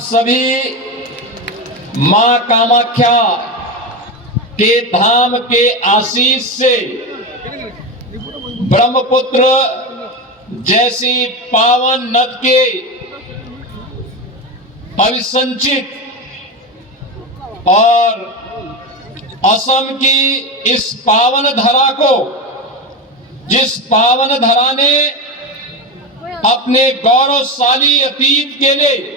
सभी मां कामाख्या के धाम के आशीष से ब्रह्मपुत्र जैसी पावन नद के अभिसंचित और असम की इस पावन धरा को, जिस पावन धरा ने अपने गौरवशाली अतीत के लिए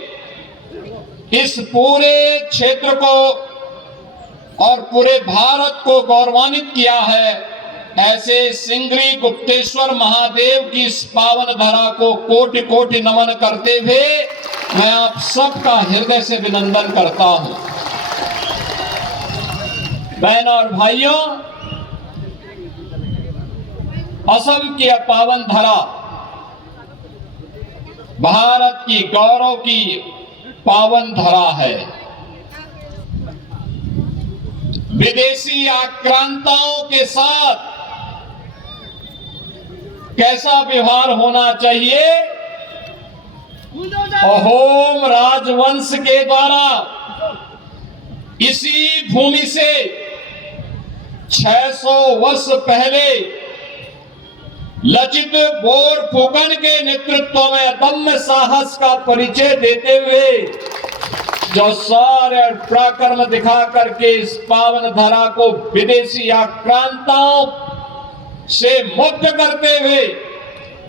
इस पूरे क्षेत्र को और पूरे भारत को गौरवान्वित किया है, ऐसे सिंगरी गुप्तेश्वर महादेव की इस पावन धरा को कोटि कोटि नमन करते हुए मैं आप सबका हृदय से अभिनंदन करता हूं। बहनों और भाइयों, असम की पावन धरा भारत की गौरव की पावन धरा है। विदेशी आक्रांताओं के साथ कैसा व्यवहार होना चाहिए, अहोम राजवंश के द्वारा इसी भूमि से 600 वर्ष पहले लचित बोरफुकन के नेतृत्व में अदम्य साहस का परिचय देते हुए जो शौर्य और पराक्रम दिखा करके इस पावन धरा को विदेशी आक्रांताओं से मुक्त करते हुए,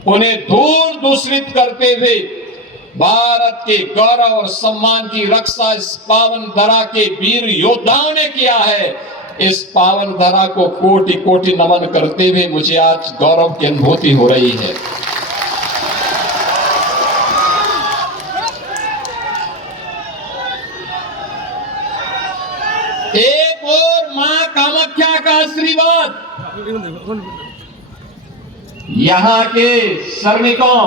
उन्हें दूर दूषित करते हुए भारत के गौरव और सम्मान की रक्षा इस पावन धरा के वीर योद्धाओं ने किया है। इस पावन धरा को कोटि कोटि नमन करते हुए मुझे आज गौरव की अनुभूति हो रही है। एक और मां कामाख्या का आशीर्वाद यहाँ के श्रमिकों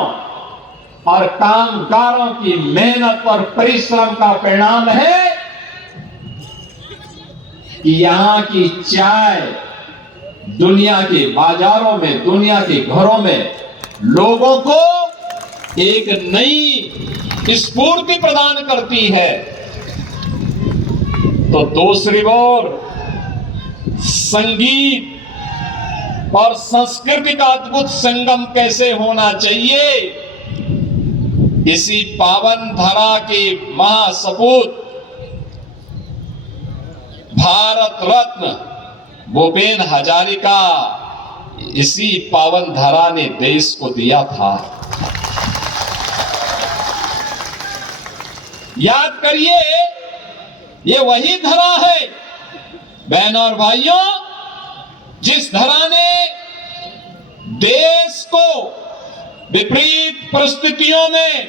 और कामगारों की मेहनत और परिश्रम का परिणाम है कि यहाँ की चाय दुनिया के बाजारों में, दुनिया के घरों में लोगों को एक नई स्फूर्ति प्रदान करती है। तो दूसरी ओर संगीत और संस्कृति का अद्भुत संगम कैसे होना चाहिए, इसी पावन धरा के महासपूत भारत रत्न भूपेन हजारिका इसी पावन धरा ने देश को दिया था। याद करिए, ये वही धरा है बहनों और भाइयों, जिस धरा ने देश को विपरीत परिस्थितियों में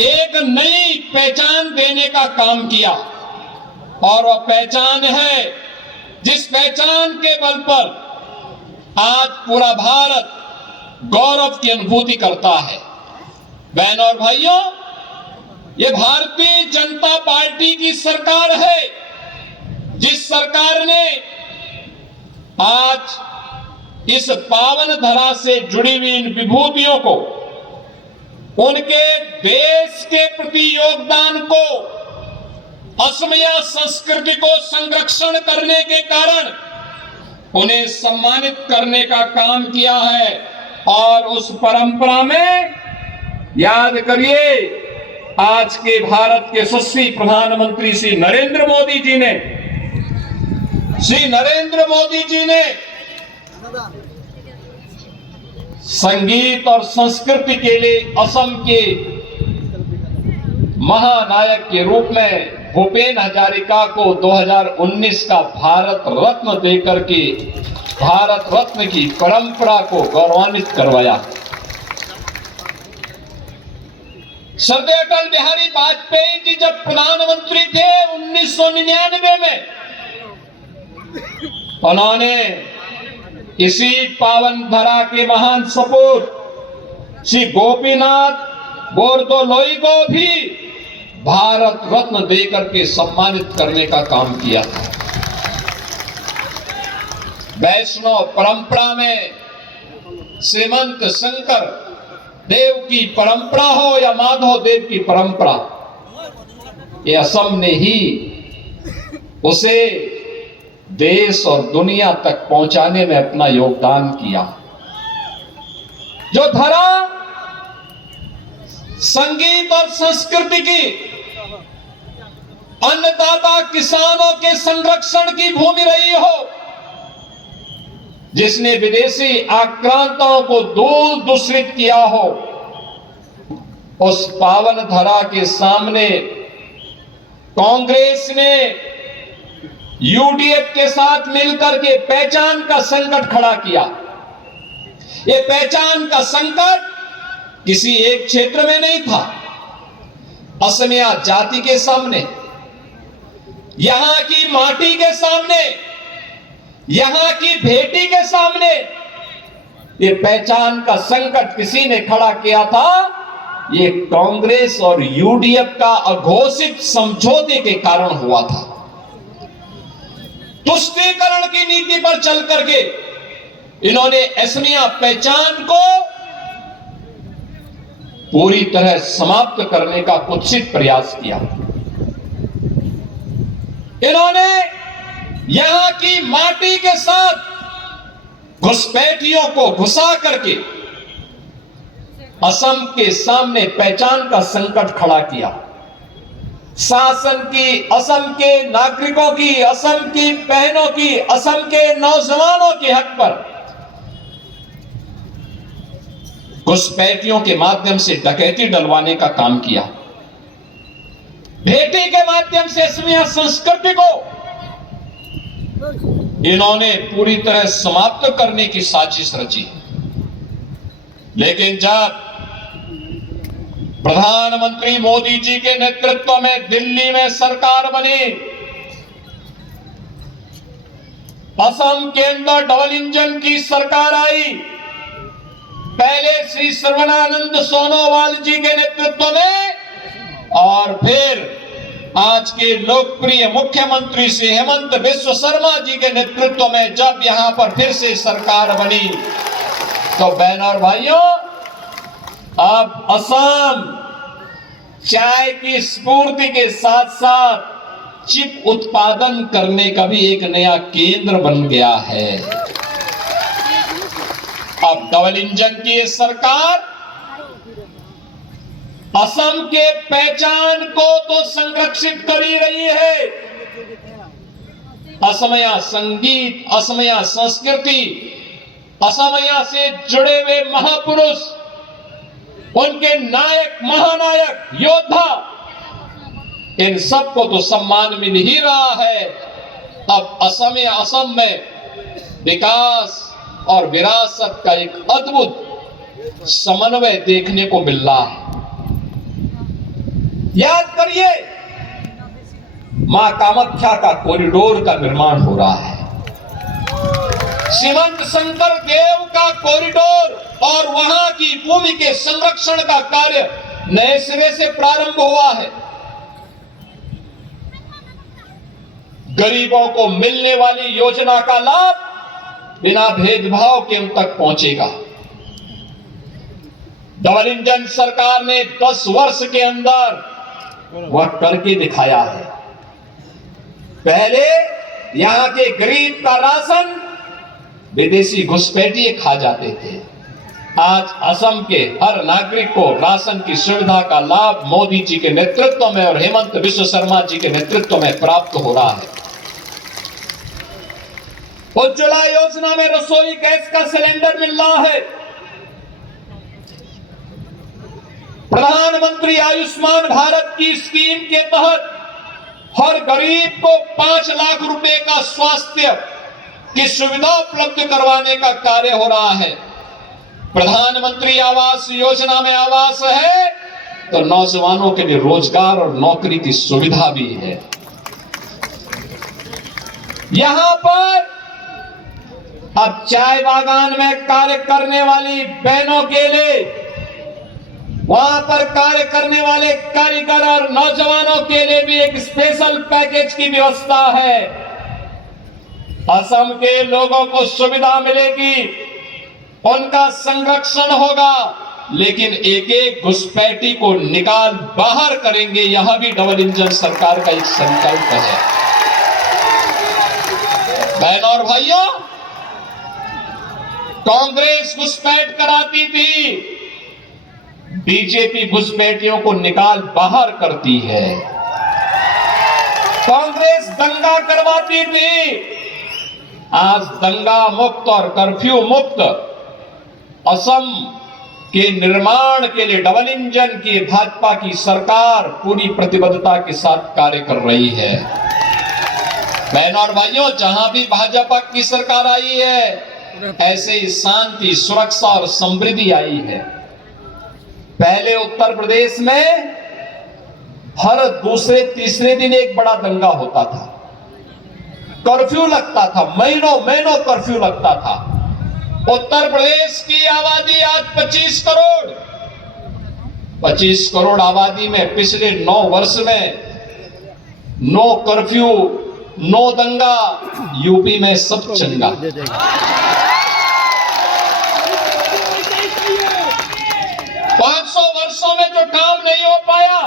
एक नई पहचान देने का काम किया। और वह पहचान है जिस पहचान के बल पर आज पूरा भारत गौरव की अनुभूति करता है। बहनों और भाइयों, ये भारतीय जनता पार्टी की सरकार है, जिस सरकार ने आज इस पावन धरा से जुड़ी हुई इन विभूतियों को, उनके देश के प्रति योगदान को, असमिया संस्कृति को संरक्षण करने के कारण उन्हें सम्मानित करने का काम किया है। और उस परंपरा में याद करिए, आज के भारत के यशस्वी प्रधानमंत्री श्री नरेंद्र मोदी जी ने संगीत और संस्कृति के लिए असम के महानायक के रूप में भूपेन हजारिका को 2019 का भारत रत्न देकर के भारत रत्न की परंपरा को गौरवान्वित करवाया। श्रद्धेय अटल बिहारी वाजपेयी जी जब प्रधानमंत्री थे 1999 में, उन्होंने इसी पावन धरा के महान सपूत श्री गोपीनाथ बोरदोलोई को भी भारत रत्न देकर के सम्मानित करने का काम किया था। वैष्णव परंपरा में श्रीमंत शंकर देव की परंपरा हो या माधव देव की परंपरा, ये असम ने ही उसे देश और दुनिया तक पहुंचाने में अपना योगदान किया। जो धरा संगीत और संस्कृति की, अन्नदाता किसानों के संरक्षण की भूमि रही हो, जिसने विदेशी आक्रांताओं को दूर दूषित किया हो, उस पावन धरा के सामने कांग्रेस ने यूडीएफ के साथ मिलकर के पहचान का संकट खड़ा किया। यह पहचान का संकट किसी एक क्षेत्र में नहीं था, असमिया जाति के सामने, यहां की माटी के सामने, यहां की बेटी के सामने ये पहचान का संकट किसी ने खड़ा किया था। ये कांग्रेस और यूडीएफ का अघोषित समझौते के कारण हुआ था। तुष्टीकरण की नीति पर चल करके इन्होंने असमिया पहचान को पूरी तरह समाप्त करने का कुत्सित प्रयास किया। इन्होंने यहां की माटी के साथ घुसपैठियों को घुसा करके असम के सामने पहचान का संकट खड़ा किया। शासन की, असम के नागरिकों की, असम की बहनों की, असम के नौजवानों के हक पर घुसपैठियों के माध्यम से डकैती डलवाने का काम किया। बेटी के माध्यम से असमिया संस्कृति को इन्होंने पूरी तरह समाप्त करने की साजिश रची। लेकिन जब प्रधानमंत्री मोदी जी के नेतृत्व में दिल्ली में सरकार बनी, असम के अंदर डबल इंजन की सरकार आई। पहले श्री सर्बानंद सोनोवाल जी के नेतृत्व में और फिर आज के लोकप्रिय मुख्यमंत्री श्री हेमंत बिस्व शर्मा जी के नेतृत्व में जब यहां पर फिर से सरकार बनी, तो बहन और भाइयों, अब असम चाय की स्फूर्ति के साथ साथ चिप उत्पादन करने का भी एक नया केंद्र बन गया है। अब डबल इंजन की सरकार असम के पहचान को तो संरक्षित कर ही रही है। असमिया संगीत, असमिया संस्कृति, असमिया से जुड़े हुए महापुरुष, उनके नायक, महानायक, योद्धा, इन सबको तो सम्मान मिल ही रहा है। अब असम में विकास और विरासत का एक अद्भुत समन्वय देखने को मिल रहा है। याद करिए, मां कामाख्या का कॉरिडोर का निर्माण हो रहा है, श्रीमंत शंकर देव का कॉरिडोर और वहां की भूमि के संरक्षण का कार्य नए सिरे से प्रारंभ हुआ है। गरीबों को मिलने वाली योजना का लाभ बिना भेदभाव के उन तक पहुंचेगा। डबल इंजन सरकार ने 10 वर्ष के अंदर वह करके दिखाया है। पहले यहां के गरीब का राशन विदेशी घुसपैठिए खा जाते थे। आज असम के हर नागरिक को राशन की सुविधा का लाभ मोदी जी के नेतृत्व में और हेमंत बिस्व शर्मा जी के नेतृत्व में प्राप्त हो रहा है। उज्ज्वला योजना में रसोई गैस का सिलेंडर मिल रहा है। प्रधानमंत्री आयुष्मान भारत की स्कीम के तहत हर गरीब को 5 लाख रुपए का स्वास्थ्य की सुविधा उपलब्ध करवाने का कार्य हो रहा है। प्रधानमंत्री आवास योजना में आवास है तो नौजवानों के लिए रोजगार और नौकरी की सुविधा भी है। यहां पर अब चाय बागान में कार्य करने वाली बहनों के लिए, वहां पर कार्य करने वाले कारीगर और नौजवानों के लिए भी एक स्पेशल पैकेज की व्यवस्था है। असम के लोगों को सुविधा मिलेगी, उनका संरक्षण होगा, लेकिन एक एक घुसपैठी को निकाल बाहर करेंगे। यह भी डबल इंजन सरकार का एक संकल्प है। बहनों और भाइयों, कांग्रेस घुसपैठ कराती थी, बीजेपी घुसपैठियों को निकाल बाहर करती है। कांग्रेस दंगा करवाती थी, आज दंगा मुक्त और कर्फ्यू मुक्त असम के निर्माण के लिए डबल इंजन की भाजपा की सरकार पूरी प्रतिबद्धता के साथ कार्य कर रही है। बहनों और भाइयों, जहां भी भाजपा की सरकार आई है, ऐसे ही शांति, सुरक्षा और समृद्धि आई है। पहले उत्तर प्रदेश में हर दूसरे तीसरे दिन एक बड़ा दंगा होता था, कर्फ्यू लगता था, महीनों महीनों कर्फ्यू लगता था। उत्तर प्रदेश की आबादी आज 25 करोड़, 25 करोड़ आबादी में पिछले 9 वर्ष में नो कर्फ्यू, नो दंगा, यूपी में सब चंगा। 500 वर्षों में जो काम नहीं हो पाया,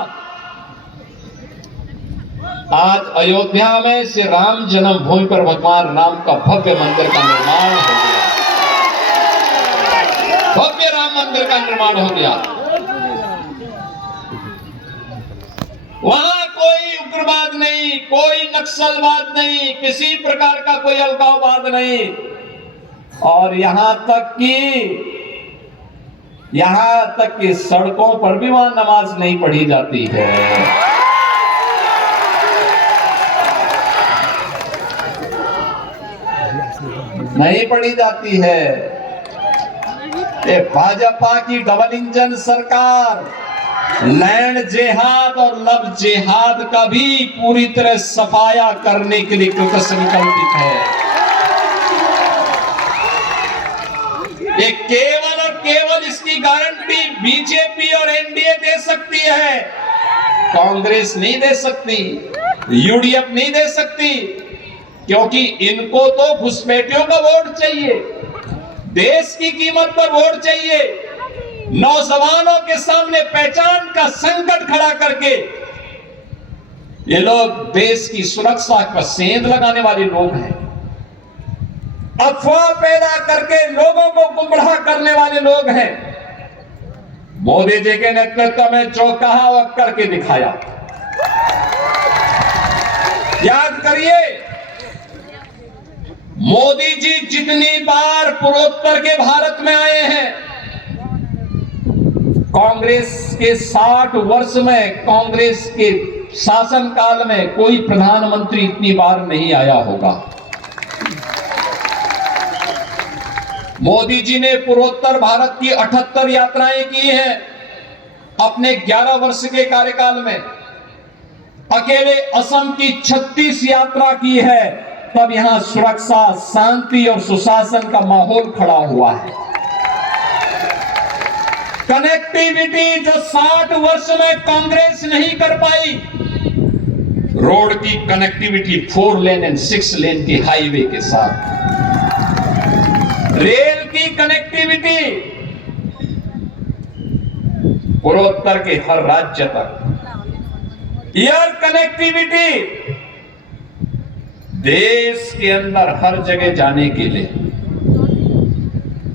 आज अयोध्या में श्री राम जन्मभूमि पर भगवान राम का भव्य मंदिर का निर्माण हो गया। भव्य राम मंदिर का निर्माण हो गया। वहां कोई उग्रवाद नहीं, कोई नक्सलवाद नहीं, किसी प्रकार का कोई अलगाववाद नहीं। और यहां तक कि सड़कों पर भी वहां नमाज नहीं पढ़ी जाती है। नहीं पढ़ी जाती है। ये भाजपा की डबल इंजन सरकार लैंड जिहाद और लव जिहाद का भी पूरी तरह सफाया करने के लिए कृत संकल्पित है। ये केवल और केवल इसकी गारंटी बीजेपी और एनडीए दे सकती है, कांग्रेस नहीं दे सकती, यूडीएफ नहीं दे सकती, क्योंकि इनको तो घुसपैठियों का वोट चाहिए, देश की कीमत पर वोट चाहिए, नौजवानों के सामने पहचान का संकट खड़ा करके ये लोग देश की सुरक्षा का सेंध लगाने वाले लोग हैं। अफवाह पैदा करके लोगों को गुमराह करने वाले लोग हैं। मोदी जी के नेतृत्व में जो कहा वह करके दिखाया। याद करिए, मोदी जी जितनी बार पूर्वोत्तर के भारत में आए हैं, कांग्रेस के 60 वर्ष में, कांग्रेस के शासनकाल में कोई प्रधानमंत्री इतनी बार नहीं आया होगा। मोदी जी ने पूर्वोत्तर भारत की 78 यात्राएं की हैं अपने 11 वर्ष के कार्यकाल में। अकेले असम की 36 यात्रा की है, तब यहां सुरक्षा, शांति और सुशासन का माहौल खड़ा हुआ है। कनेक्टिविटी जो 60 वर्ष में कांग्रेस नहीं कर पाई, रोड की कनेक्टिविटी 4 लेन एंड 6 लेन की हाईवे के साथ, रेल की कनेक्टिविटी पूर्वोत्तर के हर राज्य तक, एयर कनेक्टिविटी देश के अंदर हर जगह जाने के लिए,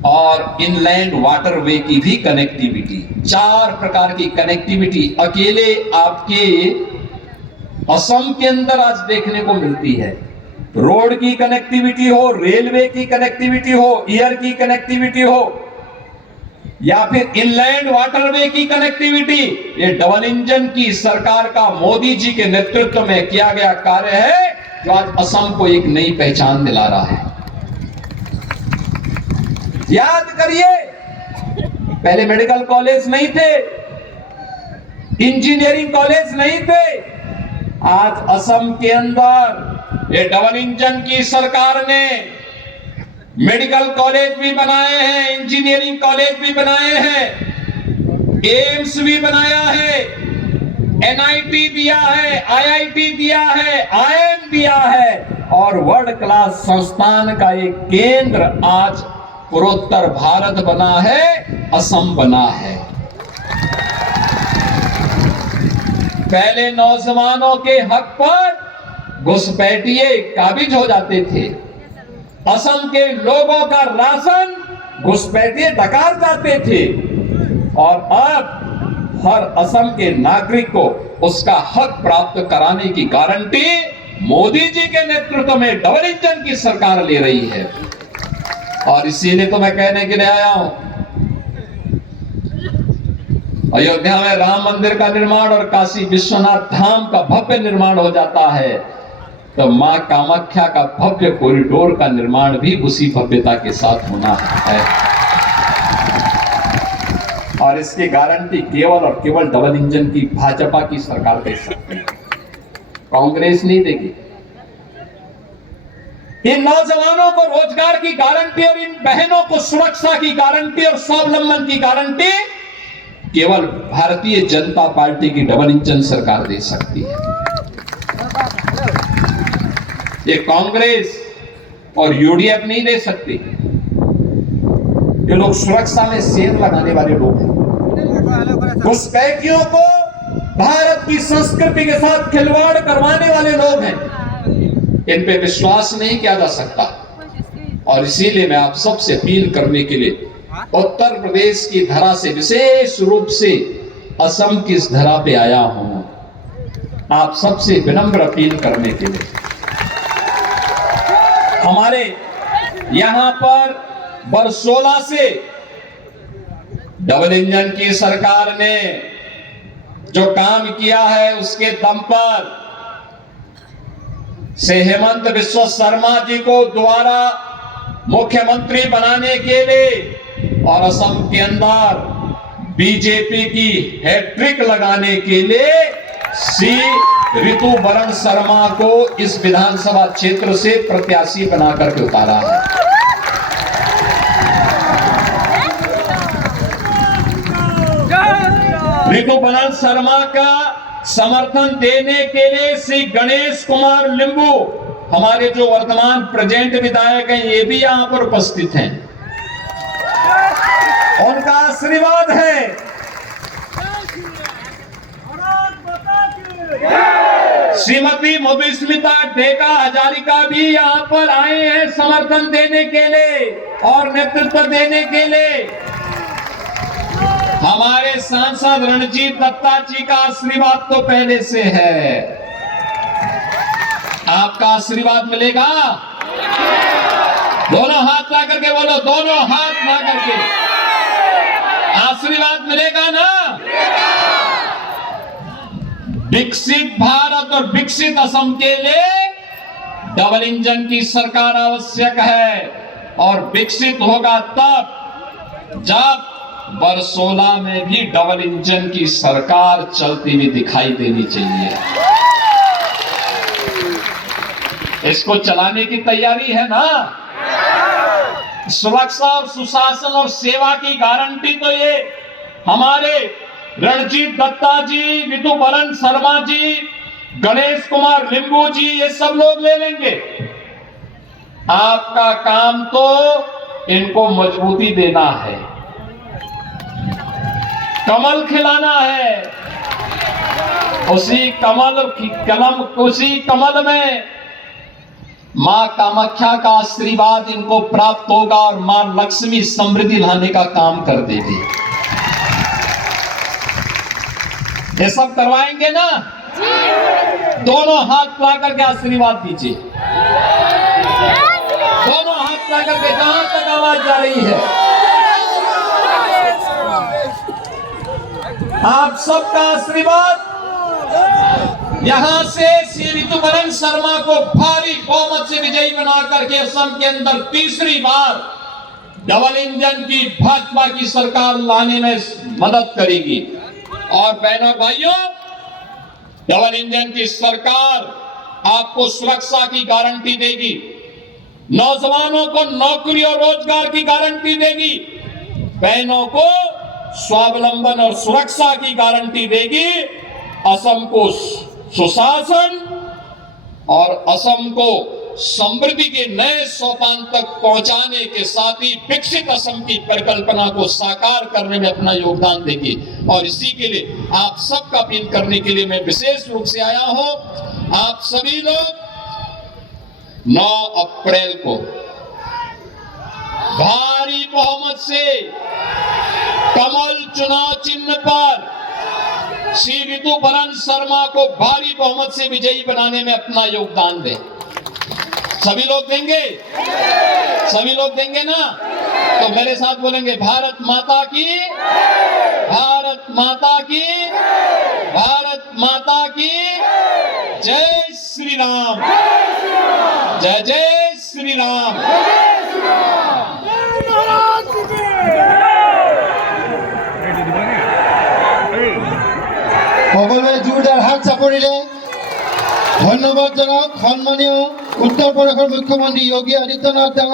और इनलैंड वाटरवे की भी कनेक्टिविटी, 4 प्रकार की कनेक्टिविटी अकेले आपके असम के अंदर आज देखने को मिलती है। रोड की कनेक्टिविटी हो, रेलवे की कनेक्टिविटी हो, एयर की कनेक्टिविटी हो, या फिर इनलैंड वाटरवे की कनेक्टिविटी, ये डबल इंजन की सरकार का मोदी जी के नेतृत्व में किया गया कार्य है, जो आज असम को एक नई पहचान दिला रहा है। याद करिए, पहले मेडिकल कॉलेज नहीं थे, इंजीनियरिंग कॉलेज नहीं थे, आज असम के अंदर ये डबल इंजन की सरकार ने मेडिकल कॉलेज भी बनाए हैं, इंजीनियरिंग कॉलेज भी बनाए हैं, एम्स भी बनाया है, एनआईटी दिया है, आईआईटी दिया है, आईएम दिया है, और वर्ल्ड क्लास संस्थान का एक केंद्र आज पूर्वोत्तर भारत बना है, असम बना है। पहले नौजवानों के हक पर घुसपैठिए काबिज हो जाते थे। असम के लोगों का राशन घुसपैठिए डकार जाते थे और अब हर असम के नागरिक को उसका हक प्राप्त कराने की गारंटी मोदी जी के नेतृत्व में डबल इंजन की सरकार ले रही है। और इसीलिए तो मैं कहने के लिए आया हूं, अयोध्या में राम मंदिर का निर्माण और काशी विश्वनाथ धाम का भव्य निर्माण हो जाता है तो मां कामाख्या का भव्य कॉरिडोर का निर्माण भी उसी भव्यता के साथ होना है। और इसकी गारंटी केवल और केवल डबल इंजन की भाजपा की सरकार दे सकती है, कांग्रेस नहीं देगी। इन नौजवानों को रोजगार की गारंटी और इन बहनों को सुरक्षा की गारंटी और स्वावलंबन की गारंटी केवल भारतीय जनता पार्टी की डबल इंजन सरकार दे सकती है। ये कांग्रेस और यूडीएफ नहीं दे सकती। ये लोग सुरक्षा में सेंध लगाने वाले लोग हैं। घुसपैठियों को भारत की संस्कृति के साथ खिलवाड़ करवाने वाले लोग हैं। इन पे विश्वास नहीं किया जा सकता। और इसीलिए मैं आप सबसे अपील करने के लिए उत्तर प्रदेश की धरा से विशेष रूप से असम की इस धरा पे आया हूं, आप सबसे विनम्र अपील करने के लिए। हमारे यहां पर बरसोला से डबल इंजन की सरकार ने जो काम किया है उसके दम पर से हेमंत बिस्वा शर्मा जी को दोबारा मुख्यमंत्री बनाने के लिए और असम के अंदर बीजेपी की हैट्रिक लगाने के लिए सी ऋतुवरण शर्मा को इस विधानसभा क्षेत्र से प्रत्याशी बनाकर के उतारा है। ऋतुवरण शर्मा का समर्थन देने के लिए श्री गणेश कुमार लिंबू, हमारे जो वर्तमान प्रेजेंट विधायक हैं, ये भी यहां पर उपस्थित हैं। उनका आशीर्वाद है। श्रीमती मधुस्मिता डेका हजारिका भी यहां पर आए हैं समर्थन देने के लिए और नेतृत्व देने के लिए। हमारे सांसद रणजीत दत्ता जी का आशीर्वाद तो पहले से है। आपका आशीर्वाद मिलेगा? दोनों हाथ ला करके बोलो, दोनों हाथ ला करके आशीर्वाद मिलेगा ना? विकसित भारत और विकसित असम के लिए डबल इंजन की सरकार आवश्यक है और विकसित होगा तब जब बरसोला में भी डबल इंजन की सरकार चलती हुई दिखाई देनी चाहिए। इसको चलाने की तैयारी है ना? सुरक्षा और सुशासन और सेवा की गारंटी तो ये हमारे रणजीत दत्ता जी, ऋतुवरण शर्मा जी, गणेश कुमार लिंबू जी, ये सब लोग ले लेंगे। आपका काम तो इनको मजबूती देना है, कमल खिलाना है। उसी कमल में मां कामाख्या का आशीर्वाद इनको प्राप्त होगा और मां लक्ष्मी समृद्धि लाने का काम कर देगी। ये सब करवाएंगे ना? दोनों हाथ ला करके आशीर्वाद दीजिए। दोनों हाथ ला करके, जहां तक आवाज जा रही है, आप सबका आशीर्वाद यहां से श्री ऋतुवरण शर्मा को भारी बहुमत से विजयी बना करके असम के अंदर तीसरी बार डबल इंजन की भाजपा की सरकार लाने में मदद करेगी। और बहनों भाइयों, डबल इंजन की सरकार आपको सुरक्षा की गारंटी देगी, नौजवानों को नौकरी और रोजगार की गारंटी देगी, बहनों को स्वावलंबन और सुरक्षा की गारंटी देगी, असम को सुशासन और असम को समृद्धि के नए सोपान तक पहुंचाने के साथ ही विकसित असम की परिकल्पना को साकार करने में अपना योगदान देंगे। और इसी के लिए आप सबका अपील करने के लिए मैं विशेष रूप से आया हूं। आप सभी लोग 9 अप्रैल को भारी बहुमत से कमल चुनाव चिन्ह पर श्री ऋतुपर्ण शर्मा को भारी बहुमत से विजयी बनाने में अपना योगदान दें। सभी लोग देंगे? सभी लोग देंगे ना? तो मेरे साथ बोलेंगे, भारत माता की, भारत माता की, भारत माता की जय श्री राम, जय जय श्री राम। সকলে জোৰদাৰ হাত চাপৰিলে ধন্যবাদ জনাওক সন্মানীয় উত্তৰ প্ৰদেশৰ মুখ্যমন্ত্ৰী যোগী আদিত্যনাথ ডাঙৰীয়া।